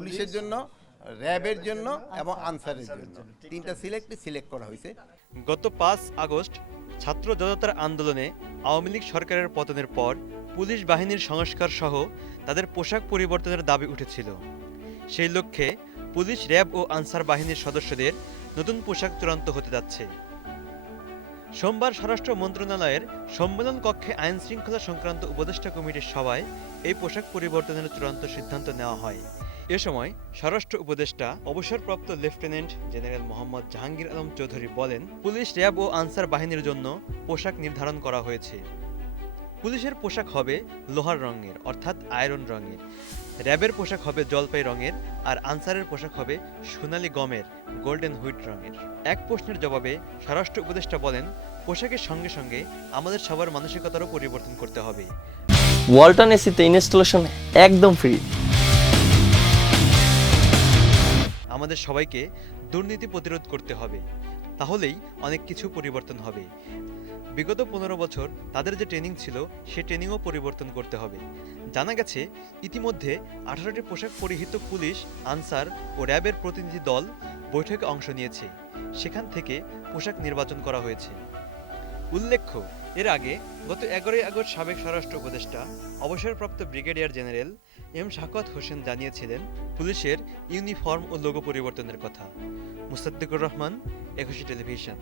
পুলিশের জন্য, র্যাবের জন্য এবং আনসারের জন্য তিনটা সিলেক্ট করা হয়েছে। গত 5 আগস্ট ছাত্র জনতার আন্দোলনে আওয়ামী লীগ সরকারের পতনের পর পুলিশ বাহিনীর সংস্কার সহ তাদের পোশাক পরিবর্তনের দাবি উঠেছিল। সেই লক্ষ্যে পুলিশ, র্যাব ও আনসার বাহিনীর সদস্যদের নতুন পোশাক চূড়ান্ত হতে যাচ্ছে। সোমবার স্বরাষ্ট্র মন্ত্রণালয়ের সম্মেলন কক্ষে আইন শৃঙ্খলা সংক্রান্ত উপদেষ্টা কমিটির সভায় এই পোশাক পরিবর্তনের চূড়ান্ত সিদ্ধান্ত নেওয়া হয়। এ সময় স্বরাষ্ট্র উপদেষ্টা অবসরপ্রাপ্ত লেফটেন্যান্ট জেনারেল মোহাম্মদ জাহাঙ্গীর আলম চৌধুরী বলেন, পুলিশ, র্যাব ও আনসার বাহিনীর জন্য পোশাক নির্ধারণ করা হয়েছে। পুলিশের পোশাক হবে লোহার রঙের অর্থাৎ আয়রন রঙের, র্যাবের পোশাক হবে জলপাই রঙের, আর আনসারের পোশাক হবে সোনালী গমের গোল্ডেন হুইট রঙের। এক প্রশ্নের জবাবে স্বরাষ্ট্র উপদেষ্টা বলেন, পোশাকের সঙ্গে সঙ্গে আমাদের সবার মানসিকতারও পরিবর্তন করতে হবে। ওয়ালটন এসিতে ইনস্টলেশন একদম ফ্রি। আমাদের সবাইকে দুর্নীতি প্রতিরোধ করতে হবে, তাহলেই অনেক কিছু পরিবর্তন হবে। বিগত 15 বছর তাদের যে ট্রেনিং ছিল সে ট্রেনিংও পরিবর্তন করতে হবে। জানা গেছে ইতিমধ্যে 18টি পোশাক পরিহিত পুলিশ, আনসার ও র্যাবের প্রতিনিধি দল বৈঠকে অংশ নিয়েছে। সেখান থেকে পোশাক নির্বাচন করা হয়েছে। উল্লেখ্য, এর আগে গত 11 আগস্ট সাবেক স্বরাষ্ট্র উপদেষ্টা অবসরপ্রাপ্ত brigadier general M Shakawat Hossain জানিয়েছিলেন পুলিশের ইউনিফর্ম ও লোগো পরিবর্তনের কথা। মুসাদ্দিকুর রহমান, 21 টেলিভিশন।